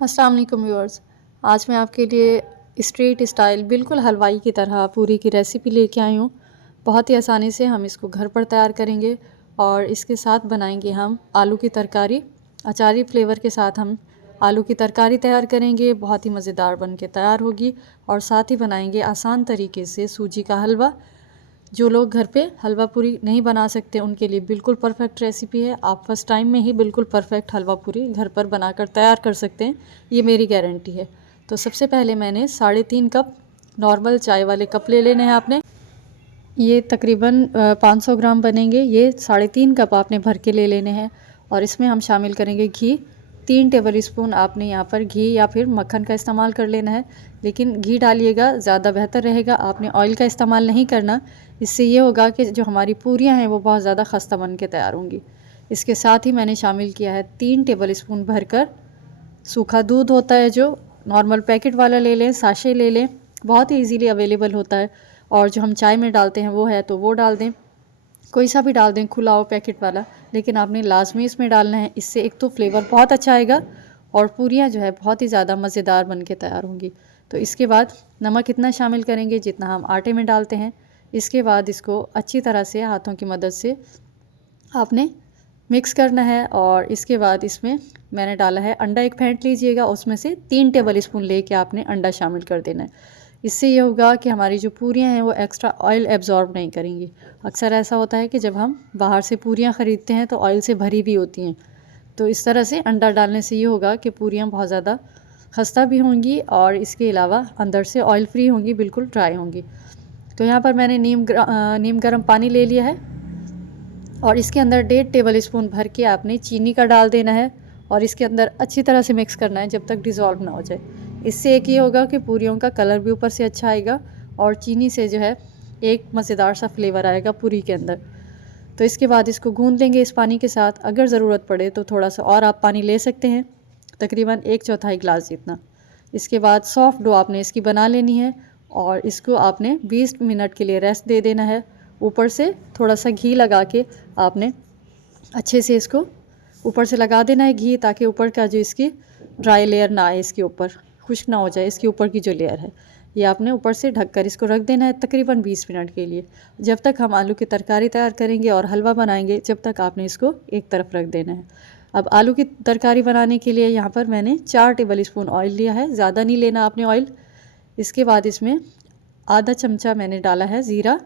अस्सलाम वालेकुम व्यूअर्स। आज मैं आपके लिए स्ट्रीट स्टाइल बिल्कुल हलवाई की तरह पूरी की रेसिपी लेके आई हूँ। बहुत ही आसानी से हम इसको घर पर तैयार करेंगे और इसके साथ बनाएंगे हम आलू की तरकारी। अचारी फ्लेवर के साथ हम आलू की तरकारी तैयार करेंगे, बहुत ही मज़ेदार बन के तैयार होगी। और साथ ही बनाएंगे आसान तरीके से सूजी का हलवा। जो लोग घर पे हलवा पूरी नहीं बना सकते उनके लिए बिल्कुल परफेक्ट रेसिपी है। आप फर्स्ट टाइम में ही बिल्कुल परफेक्ट हलवा पूरी घर पर बनाकर तैयार कर सकते हैं, ये मेरी गारंटी है। तो सबसे पहले मैंने 3.5 कप नॉर्मल चाय वाले कप ले लेने हैं आपने। ये तकरीबन 500 ग्राम बनेंगे। ये 3.5 कप आपने भर के ले लेने हैं। और इसमें हम शामिल करेंगे घी। 3 टेबल स्पून आपने यहाँ पर घी या फिर मक्खन का इस्तेमाल कर लेना है, लेकिन घी डालिएगा, ज़्यादा बेहतर रहेगा। आपने ऑयल का इस्तेमाल नहीं करना। इससे ये होगा कि जो हमारी पूरियाँ हैं वो बहुत ज़्यादा खस्ता बन के तैयार होंगी। इसके साथ ही मैंने शामिल किया है 3 टेबल स्पून भरकर सूखा दूध होता है, जो नॉर्मल पैकेट वाला ले लें, साशे ले लें, बहुत ही ईजीली अवेलेबल होता है। और जो हम चाय में डालते हैं वो है तो वो डाल दें, कोई सा भी डाल दें, खुला हो पैकेट वाला, लेकिन आपने लाजमी इसमें डालना है। इससे एक तो फ्लेवर बहुत अच्छा आएगा और पूरियाँ जो है बहुत ही ज़्यादा मज़ेदार बन के तैयार होंगी। तो इसके बाद नमक इतना शामिल करेंगे जितना हम आटे में डालते हैं। इसके बाद इसको अच्छी तरह से हाथों की मदद से आपने मिक्स करना है। और इसके बाद इसमें मैंने डाला है अंडा, एक फेंट लीजिएगा, उसमें से 3 टेबल स्पून लेके आपने अंडा शामिल कर देना है। इससे ये होगा कि हमारी जो पूरियाँ हैं वो एक्स्ट्रा ऑयल एब्जॉर्ब नहीं करेंगी। अक्सर ऐसा होता है कि जब हम बाहर से पूरियाँ ख़रीदते हैं तो ऑयल से भरी भी होती हैं। तो इस तरह से अंडा डालने से ये होगा कि पूरियाँ बहुत ज़्यादा खस्ता भी होंगी और इसके अलावा अंदर से ऑयल फ्री होंगी, बिल्कुल ड्राई होंगी। तो यहाँ पर मैंने नीम गर्म पानी ले लिया है और इसके अंदर 1.5 टेबल स्पून भर के आपने चीनी का डाल देना है और इसके अंदर अच्छी तरह से मिक्स करना है जब तक डिज़ोल्व ना हो जाए। इससे एक ये होगा कि पूरियों का कलर भी ऊपर से अच्छा आएगा और चीनी से जो है एक मज़ेदार सा फ्लेवर आएगा पूरी के अंदर। तो इसके बाद इसको गूंद लेंगे इस पानी के साथ। अगर ज़रूरत पड़े तो थोड़ा सा और आप पानी ले सकते हैं, तकरीबन 1/4 गिलास जितना। इसके बाद सॉफ्ट डो आपने इसकी बना लेनी है और इसको आपने 20 मिनट के लिए रेस्ट दे देना है। ऊपर से थोड़ा सा घी लगा के आपने अच्छे से इसको ऊपर से लगा देना है घी, ताकि ऊपर का जो इसकी ड्राई लेयर ना आए, इसके ऊपर खुश्क ना हो जाए। इसके ऊपर की जो लेयर है ये आपने ऊपर से ढककर इसको रख देना है तकरीबन 20 मिनट के लिए। जब तक हम आलू की तरकारी तैयार करेंगे और हलवा बनाएंगे, जब तक आपने इसको एक तरफ रख देना है। अब आलू की तरकारी बनाने के लिए यहाँ पर मैंने 4 टेबल स्पून ऑयल लिया है, ज़्यादा नहीं लेना आपने ऑयल। इसके बाद इसमें आधा चमचा मैंने डाला है ज़ीरा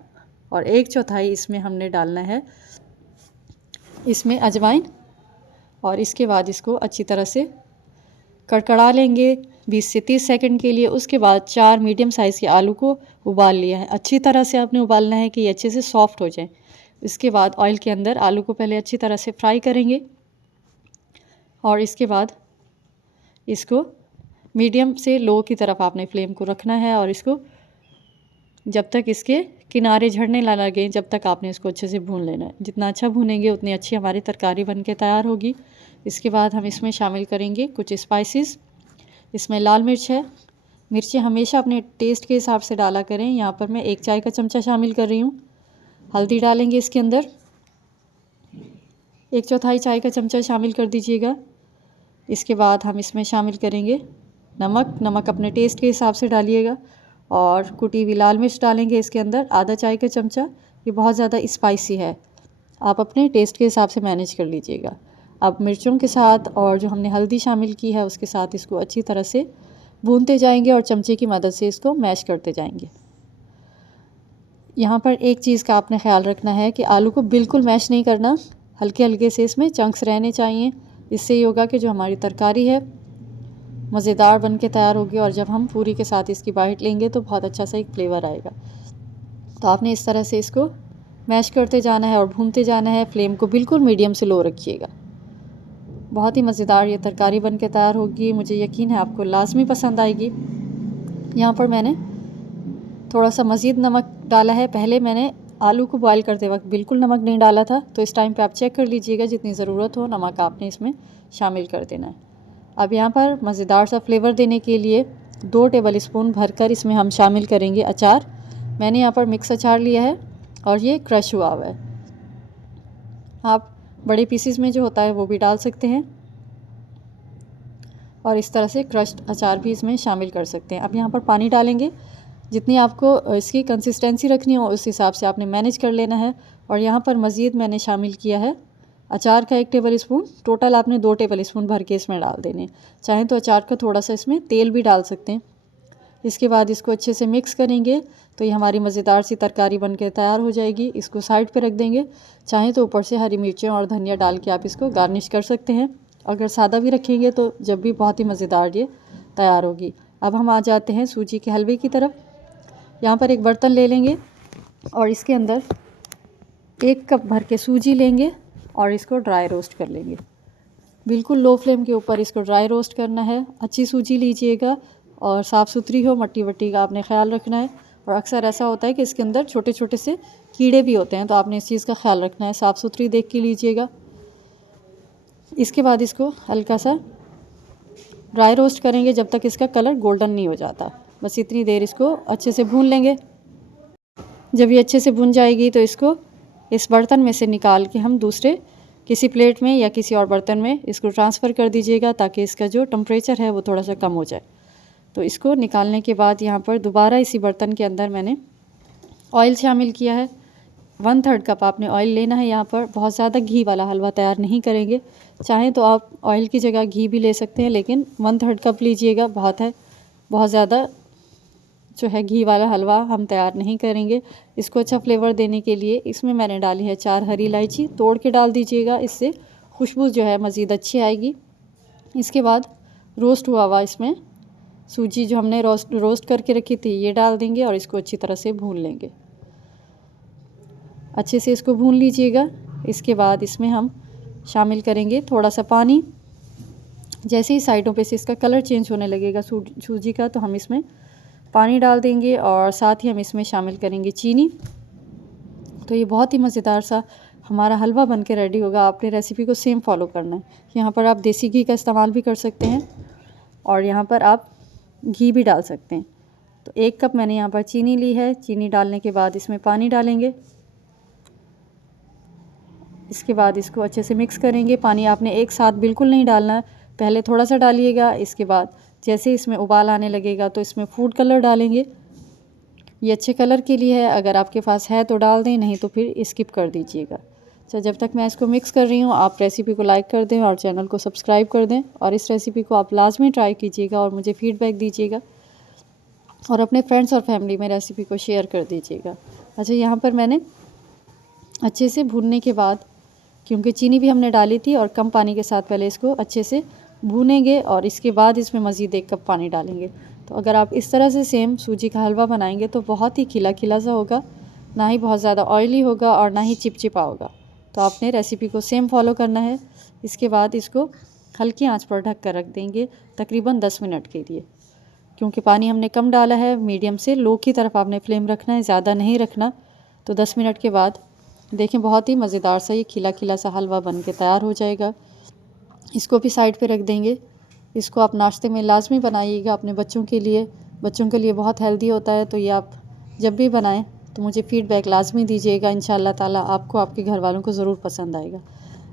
और 1/4 इसमें हमने डालना है इसमें अजवाइन। और इसके बाद इसको अच्छी तरह से कड़कड़ा लेंगे 20 से 30 सेकंड के लिए। उसके बाद 4 मीडियम साइज़ के आलू को उबाल लिया है। अच्छी तरह से आपने उबालना है कि ये अच्छे से सॉफ्ट हो जाए। इसके बाद ऑयल के अंदर आलू को पहले अच्छी तरह से फ्राई करेंगे और इसके बाद इसको मीडियम से लो की तरफ आपने फ्लेम को रखना है और इसको जब तक इसके किनारे झड़ने ना लगे, जब तक आपने इसको अच्छे से भून लेना है। जितना अच्छा भूनेंगे उतनी अच्छी हमारी तरकारी बन के तैयार होगी। इसके बाद हम इसमें शामिल करेंगे कुछ स्पाइसेस। इसमें लाल मिर्च है। मिर्चें हमेशा अपने टेस्ट के हिसाब से डाला करें। यहाँ पर मैं 1 चाय का चमचा शामिल कर रही हूँ। हल्दी डालेंगे इसके अंदर, 1/4 चाय का चमचा शामिल कर दीजिएगा। इसके बाद हम इसमें शामिल करेंगे नमक अपने टेस्ट के हिसाब से डालिएगा। और कुटी हुई लाल मिर्च डालेंगे इसके अंदर, आधा चाय का चमचा। ये बहुत ज़्यादा स्पाइसी है, आप अपने टेस्ट के हिसाब से मैनेज कर लीजिएगा। अब मिर्चों के साथ और जो हमने हल्दी शामिल की है उसके साथ इसको अच्छी तरह से भूनते जाएंगे और चमचे की मदद से इसको मैश करते जाएंगे। यहाँ पर एक चीज़ का आपने ख्याल रखना है कि आलू को बिल्कुल मैश नहीं करना, हल्के हल्के से इसमें चंक्स रहने चाहिए। इससे ये होगा कि जो हमारी तरकारी है मज़ेदार बन के तैयार होगी और जब हम पूरी के साथ इसकी बाइट लेंगे तो बहुत अच्छा सा एक फ्लेवर आएगा। तो आपने इस तरह से इसको मैश करते जाना है और भूनते जाना है। फ्लेम को बिल्कुल मीडियम से लो रखिएगा। बहुत ही मज़ेदार ये तरकारी बन के तैयार होगी, मुझे यकीन है आपको लाजमी पसंद आएगी। यहाँ पर मैंने थोड़ा सा मज़ीद नमक डाला है। पहले मैंने आलू को बॉयल करते वक्त बिल्कुल नमक नहीं डाला था, तो इस टाइम पे आप चेक कर लीजिएगा, जितनी ज़रूरत हो नमक आपने इसमें शामिल कर देना है। अब यहाँ पर मज़ेदार सा फ्लेवर देने के लिए 2 टेबल स्पून भरकर इसमें हम शामिल करेंगे अचार। मैंने यहाँ पर मिक्स अचार लिया है और ये क्रश हुआ हुआ है। आप बड़े पीसेस में जो होता है वो भी डाल सकते हैं। और इस तरह से क्रश्ड अचार भी इसमें शामिल कर सकते हैं। अब यहाँ पर पानी डालेंगे, जितनी आपको इसकी कंसिस्टेंसी रखनी हो उस हिसाब से आपने मैनेज कर लेना है। और यहाँ पर मज़ीद मैंने शामिल किया है अचार का 1 टेबल स्पून, टोटल आपने 2 टेबल स्पून भर के इसमें डाल देने। चाहें तो अचार का थोड़ा सा इसमें तेल भी डाल सकते हैं। इसके बाद इसको अच्छे से मिक्स करेंगे तो ये हमारी मज़ेदार सी तरकारी बनके तैयार हो जाएगी। इसको साइड पे रख देंगे। चाहें तो ऊपर से हरी मिर्चें और धनिया डाल के आप इसको गार्निश कर सकते हैं। अगर सादा भी रखेंगे तो जब भी बहुत ही मज़ेदार ये तैयार होगी। अब हम आ जाते हैं सूजी के हलवे की तरफ। यहाँ पर एक बर्तन ले लेंगे और इसके अंदर 1 कप भर के सूजी लेंगे और इसको ड्राई रोस्ट कर लेंगे। बिल्कुल लो फ्लेम के ऊपर इसको ड्राई रोस्ट करना है। अच्छी सूजी लीजिएगा और साफ़ सुथरी हो, मट्टी वट्टी का आपने ख्याल रखना है। और अक्सर ऐसा होता है कि इसके अंदर छोटे छोटे से कीड़े भी होते हैं, तो आपने इस चीज़ का ख्याल रखना है। साफ़ सुथरी देख के लीजिएगा। इसके बाद इसको हल्का सा ड्राई रोस्ट करेंगे जब तक इसका कलर गोल्डन नहीं हो जाता। बस इतनी देर इसको अच्छे से भून लेंगे। जब ये अच्छे से भुन जाएगी तो इसको इस बर्तन में से निकाल के हम दूसरे किसी प्लेट में या किसी और बर्तन में इसको ट्रांसफ़र कर दीजिएगा, ताकि इसका जो टेम्परेचर है वो थोड़ा सा कम हो जाए। तो इसको निकालने के बाद यहाँ पर दोबारा इसी बर्तन के अंदर मैंने ऑयल शामिल किया है। 1/3 कप आपने ऑयल लेना है। यहाँ पर बहुत ज़्यादा घी वाला हलवा तैयार नहीं करेंगे। चाहें तो आप ऑयल की जगह घी भी ले सकते हैं, लेकिन 1/3 कप लीजिएगा, बहुत है। बहुत ज़्यादा जो है घी वाला हलवा हम तैयार नहीं करेंगे। इसको अच्छा फ्लेवर देने के लिए इसमें मैंने डाली है 4 हरी इलायची, तोड़ के डाल दीजिएगा, इससे खुशबू जो है मज़ीद अच्छी आएगी। इसके बाद रोस्ट हुआ हुआ इसमें सूजी जो हमने रोस्ट करके रखी थी ये डाल देंगे और इसको अच्छी तरह से भून लेंगे। अच्छे से इसको भून लीजिएगा। इसके बाद इसमें हम शामिल करेंगे थोड़ा सा पानी। जैसे ही साइडों पे से इसका कलर चेंज होने लगेगा सूजी का, तो हम इसमें पानी डाल देंगे और साथ ही हम इसमें शामिल करेंगे चीनी। तो ये बहुत ही मज़ेदार सा हमारा हलवा बन के रेडी होगा। आपने रेसिपी को सेम फॉलो करना है। यहाँ पर आप देसी घी का इस्तेमाल भी कर सकते हैं और यहाँ पर आप घी भी डाल सकते हैं। तो 1 कप मैंने यहाँ पर चीनी ली है। चीनी डालने के बाद इसमें पानी डालेंगे। इसके बाद इसको अच्छे से मिक्स करेंगे। पानी आपने एक साथ बिल्कुल नहीं डालना है, पहले थोड़ा सा डालिएगा। इसके बाद जैसे इसमें उबाल आने लगेगा तो इसमें फूड कलर डालेंगे। ये अच्छे कलर के लिए है, अगर आपके पास है तो डाल दें, नहीं तो फिर स्किप कर दीजिएगा। अच्छा, जब तक मैं इसको मिक्स कर रही हूँ आप रेसिपी को लाइक कर दें और चैनल को सब्सक्राइब कर दें। और इस रेसिपी को आप लाजमी ट्राई कीजिएगा और मुझे फ़ीडबैक दीजिएगा और अपने फ्रेंड्स और फैमिली में रेसिपी को शेयर कर दीजिएगा। अच्छा, यहाँ पर मैंने अच्छे से भूनने के बाद, क्योंकि चीनी भी हमने डाली थी, और कम पानी के साथ पहले इसको अच्छे से भूनेंगे और इसके बाद इसमें मज़ीद 1 कप पानी डालेंगे। तो अगर आप इस तरह से सेम सूजी का हलवा बनाएंगे तो बहुत ही खिला खिला सा होगा, ना ही बहुत ज़्यादा ऑयली होगा और ना ही चिपचिपा होगा। तो आपने रेसिपी को सेम फॉलो करना है। इसके बाद इसको हल्की आंच पर ढक कर रख देंगे तकरीबन 10 मिनट के लिए। क्योंकि पानी हमने कम डाला है, मीडियम से लो की तरफ आपने फ्लेम रखना है, ज़्यादा नहीं रखना। तो 10 मिनट के बाद देखें बहुत ही मज़ेदार सा ये खिला खिला सा हलवा बन के तैयार हो जाएगा। इसको भी साइड पे रख देंगे। इसको आप नाश्ते में लाजमी बनाइएगा अपने बच्चों के लिए। बच्चों के लिए बहुत हेल्दी होता है। तो ये आप जब भी बनाएं तो मुझे फ़ीडबैक लाजमी दीजिएगा। इंशाअल्लाह ताला आपको आपके घर वालों को ज़रूर पसंद आएगा।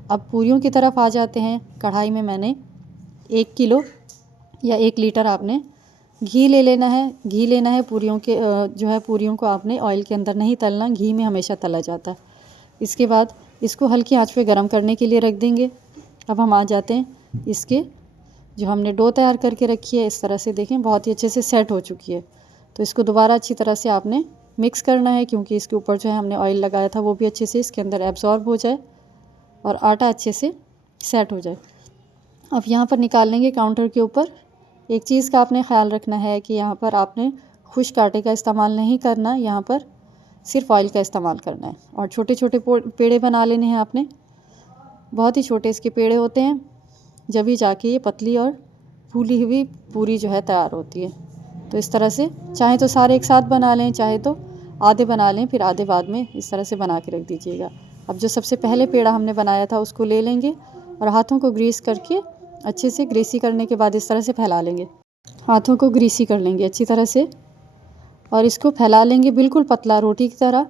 अब पूरियों की तरफ आ जाते हैं। कढ़ाई में मैंने 1 किलो या 1 लीटर आपने घी ले लेना है। घी लेना है पूरियों के जो है पूरियों को आपने ऑयल के अंदर नहीं तलना, घी में हमेशा तला जाता है। इसके बाद इसको हल्की आंच पे गरम करने के लिए रख देंगे। अब हम आ जाते हैं इसके जो हमने डो तैयार करके रखी है, इस तरह से देखें बहुत ही अच्छे से सेट हो चुकी है। तो इसको दोबारा अच्छी तरह से आपने मिक्स करना है, क्योंकि इसके ऊपर जो है हमने ऑयल लगाया था वो भी अच्छे से इसके अंदर एब्जॉर्ब हो जाए और आटा अच्छे से सेट हो जाए। अब यहाँ पर निकाल लेंगे काउंटर के ऊपर। एक चीज़ का आपने ख्याल रखना है कि यहाँ पर आपने खुश्क आटे का इस्तेमाल नहीं करना, यहाँ पर सिर्फ ऑयल का इस्तेमाल करना है। और छोटे छोटे पेड़े बना लेने हैं आपने। बहुत ही छोटे इसके पेड़े होते हैं, जब ही जाके ये पतली और फूली हुई पूरी जो है तैयार होती है। तो इस तरह से चाहे तो सारे एक साथ बना लें, चाहे तो आधे बना लें, फिर आधे बाद में इस तरह से बना के रख दीजिएगा। अब जो सबसे पहले पेड़ा हमने बनाया था उसको ले लेंगे और हाथों को ग्रीस करके अच्छे से ग्रीसी करने के बाद इस तरह से फैला लेंगे। हाथों को ग्रीसी कर लेंगे अच्छी तरह से और इसको फैला लेंगे बिल्कुल पतला रोटी की तरह।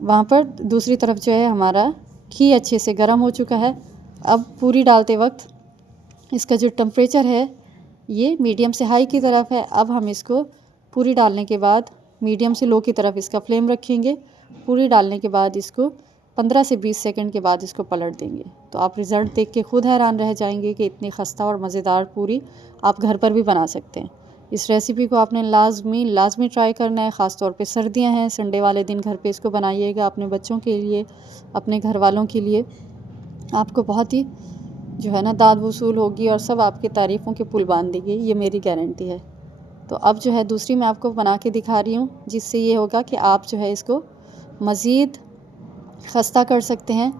वहाँ पर दूसरी तरफ जो है हमारा घी अच्छे से गर्म हो चुका है। अब पूरी डालते वक्त इसका जो टेम्परेचर है ये मीडियम से हाई की तरफ है। अब हम इसको पूरी डालने के बाद मीडियम से लो की तरफ इसका फ्लेम रखेंगे। पूरी डालने के बाद इसको 15 से 20 सेकंड के बाद इसको पलट देंगे। तो आप रिज़ल्ट देख के ख़ुद हैरान रह जाएंगे कि इतनी खस्ता और मज़ेदार पूरी आप घर पर भी बना सकते हैं। इस रेसिपी को आपने लाजमी ट्राई करना है। ख़ास तौर पे सर्दियां हैं, संडे वाले दिन घर पे इसको बनाइएगा अपने बच्चों के लिए, अपने घर वालों के लिए। आपको बहुत ही जो है ना दाद वसूल होगी और सब आपकी तारीफ़ों के पुल बांध देंगे, ये मेरी गारंटी है। तो अब जो है दूसरी मैं आपको बना के दिखा रही हूँ, जिससे ये होगा कि आप जो है इसको मज़ीद खस्ता कर सकते हैं।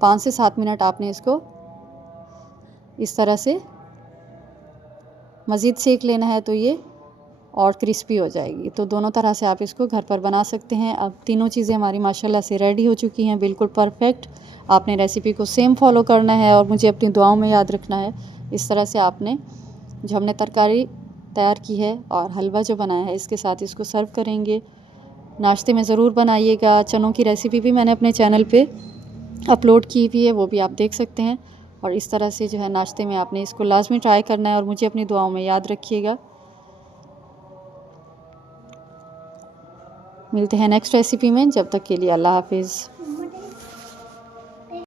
5 से 7 मिनट आपने इसको इस तरह से मज़ीद सेक लेना है, तो ये और क्रिस्पी हो जाएगी। तो दोनों तरह से आप इसको घर पर बना सकते हैं। अब तीनों चीज़ें हमारी माशाल्लाह से रेडी हो चुकी हैं, बिल्कुल परफेक्ट। आपने रेसिपी को सेम फॉलो करना है और मुझे अपनी दुआओं में याद रखना है। इस तरह से आपने जो हमने तरकारी तैयार की है और हलवा जो बनाया है, इसके साथ इसको सर्व करेंगे। नाश्ते में ज़रूर बनाइएगा। चनों की रेसिपी भी मैंने अपने चैनल पे अपलोड की हुई है, वो भी आप देख सकते हैं। और इस तरह से जो है नाश्ते में आपने इसको लाजमी ट्राई करना है और मुझे अपनी दुआओं में याद रखिएगा। मिलते हैं नेक्स्ट रेसिपी में, जब तक के लिए अल्लाह हाफिज़।